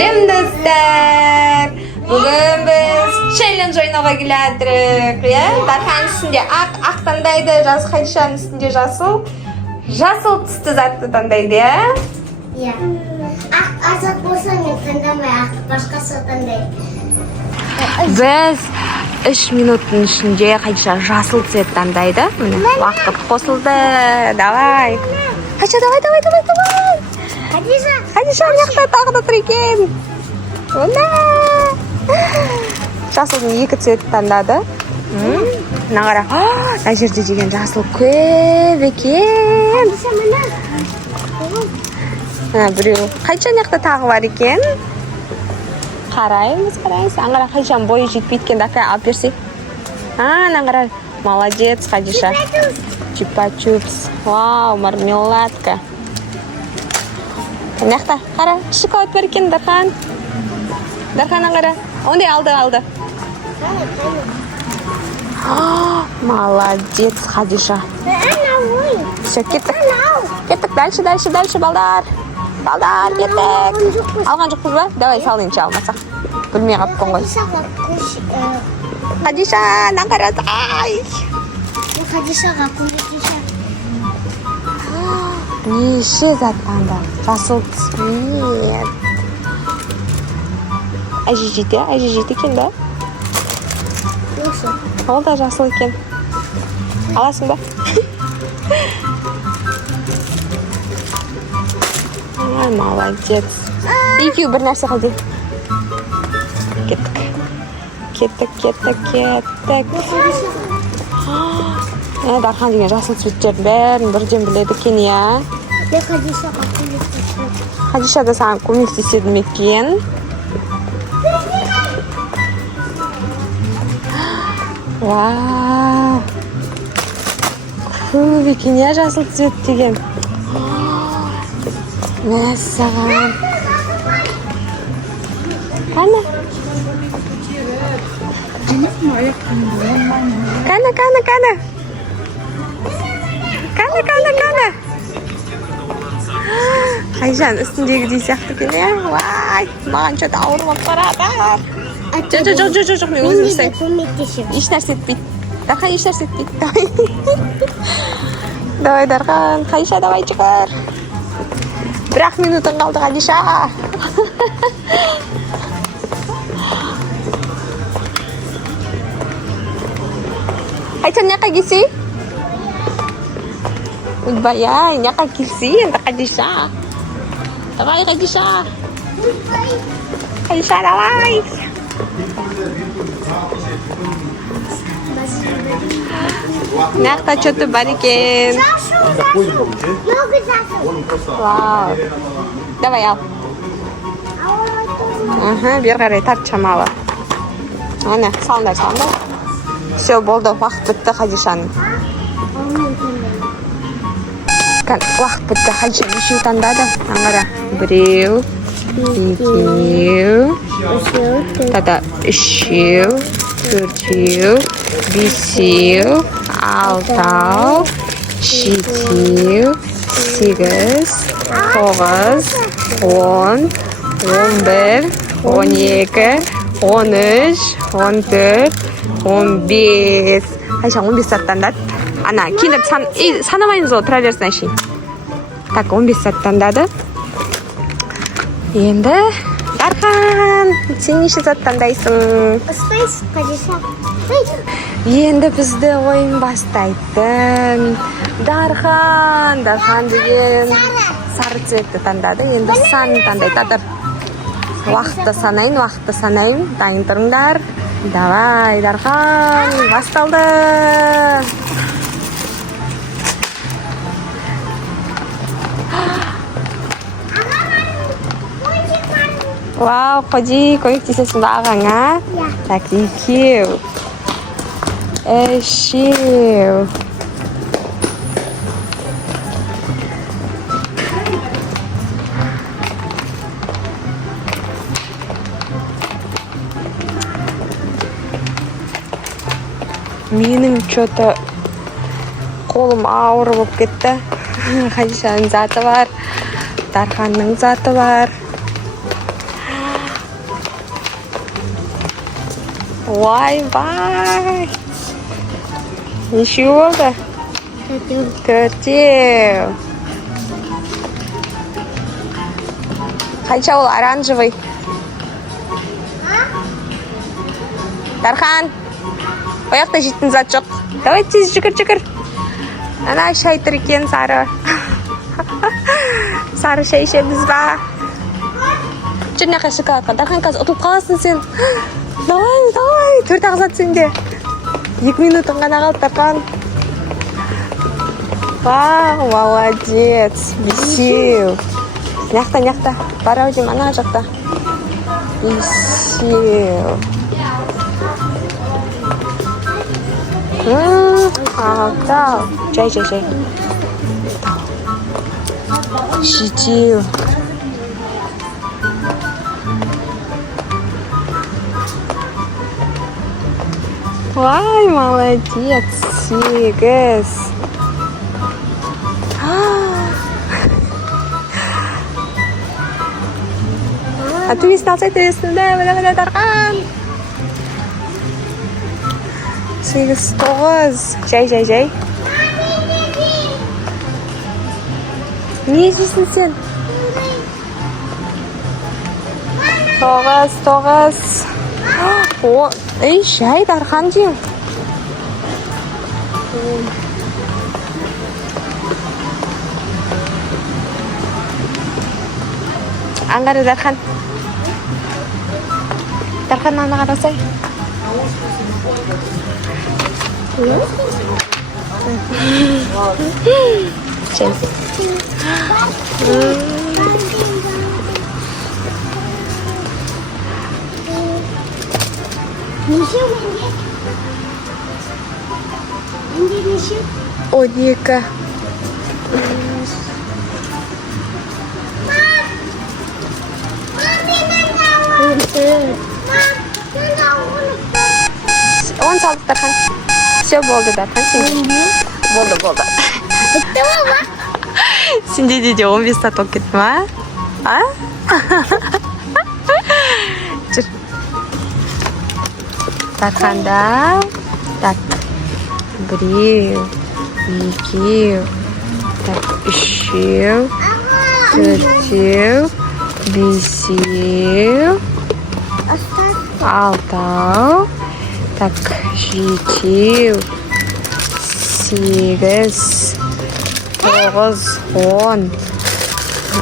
Сәлем достар. Бүгін біз челлендж ойнауға келатырық, иә? Дархан үстінде ақ таңдайды, Хадишаның үстінде жасыл түсті затты таңдайды, иә? Иә. Ақ азат болса мен таңдамай, ақ басқасы таңдайды. Біз 3 минуттың ішінде Хадиша жасыл цвет таңдайды. Міне, уақыт қосылды. Давай. Давай. Хадиша мына тағы да тұр екен. Жасылдың 2 цвет таңдады. Мына қара. Мына жерде деген жасыл көп екен. Біреу. Хадиша мына тағы бар екен. Қараймыз. Аңғара Хадишаның бойы жетпейді екен, дақай алып берсей. Аңғара, молодец, Хадиша. Чупа-чупс. Вау, мармеладка. Мына қара, шоколад бар екен, Дархан. Дархан аңғара. Ондай алды. Молодец, Хадиша. Все, кеттік. Дальше, балдар. Балдар, кеттік. Алған жоқпыз ба? Давай салайыншы алмасақ. Білмей қаппын ғой. Хадиша, наңғарадай. Хадишаға көмектесем. Неше заттанды? Жасыл цвет. Әже жейді екен, да? Осы. Ол да жасыл екен. Аласың ба? Молодец. Екеу бір нәрсе қалды. Кеттік. Дархан деген жасыл цветтердің бәрін бірден біледі екен, иә? Мен Хадишаға көмектесем. Хадиша да саған көмектеседі ме екен? Вау! Көп екен, иә, жасыл цвет деген. Мәссаған. Қана? Хадишаның үстіндегідей сияқты екен, иә? Вай, маған что-то ауыр болып барады. Жоқ, мен өзім жасаймын. Көмектесем. Еш нәрсе етпейді. Дархан еш нәрсе етпейді. Давай, Дархан. Хадиша, давай жүгір. 1 минутың қалды, Хадиша. Хадиша, мына келсей? Ойбай, мына келсей енді, Хадиша. Давай, Хадиша. Хадиша, давай. Мына что-то бар екен. Вау. Давай, ал. Бер қарай тарт шамалы. Ана, салындар. Все, болды, уақыт бітті Хадишаның. Уақыт бітті, Хадиша нешеу таңдады? Аңғара. 1, 2, тата 3, 4, 5, 6, 7, 8, 9, 10, 11, 12, 13, 14, 15. Хадиша 15 саттандады. Ана, келіп санамайымыз ол, тұра берсін әшейін. Так, 15 саттандады. Енді, Дархан, сен неше заттандайсың? Ұстайсың, Хадиша. Енді бізді ойын бастайтын. Дархан деген сары цветті таңдады. Енді санын таңдайды. Уақытты санайын. Дайын тұрыңдар. Давай, Дархан, басталды. Вау, қоди, көмектесесің ба ағаңа? Иә. Так, 2, 3. Менің что-то қолым ауыр болып кетті. Хадишаның заты бар, Дарханның заты бар. Ойбай. Неше болды? Төртеу. Қанша ол оранжевый? Дархан, ояқта жейтін зат жоқ. Давай тез жүгір. Ана шай тұр екен сары. Сары шай ішеміз ба? Жүріне шоколадқа. Дархан қазір ұтылып қаласың сен. Давай. 4 ағзат сенде. 2 минутың ғана қалды, Дархан. Вау, молодец. Бесеу. Няқта. Барау дейм, ана жақта. Бесеу. Алтау. Жай. 7. Вай, молодец. 8. А ты весна цветы, да, Дархан. 8, 9. Жай. Не жейсің сен? 9. Ей, жай, Дархан дейм. Аңғары, Дархан. Дархан, ана қарасай. Жай. Неше? 12. Он салды, Дархан. Все болды, Дархан. Болды. Бітті ма? Сенде де 15 сат болып кетті ма? Жүр. Дарханда. Так. 1, 2. Так, 3. 4. 5. 6. Так, 7. 8. 9, 10,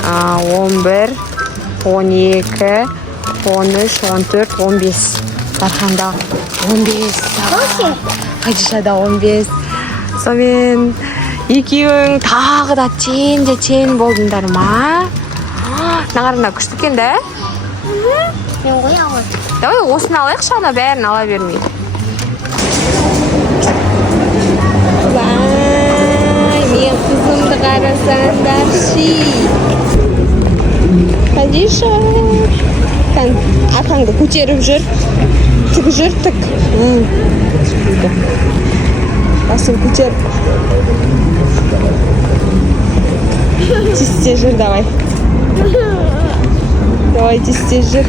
11, 12, 13, 14, 15. Дарханда 15. Қадишада 15. Сонымен екеуің тағы да тең болдыңдар ма? Нағарында күшті екен да? Мен қоя ғой. Давай осыны алайықшы, ана бәрін ала бермей. Мен қызымды қарасаңдар ши. Қадиша. Арқаңды көтеріп жүр. Тік жүр, тік. Басын көтеріп. Тесте жүр, давай. Давай, тесте жүр.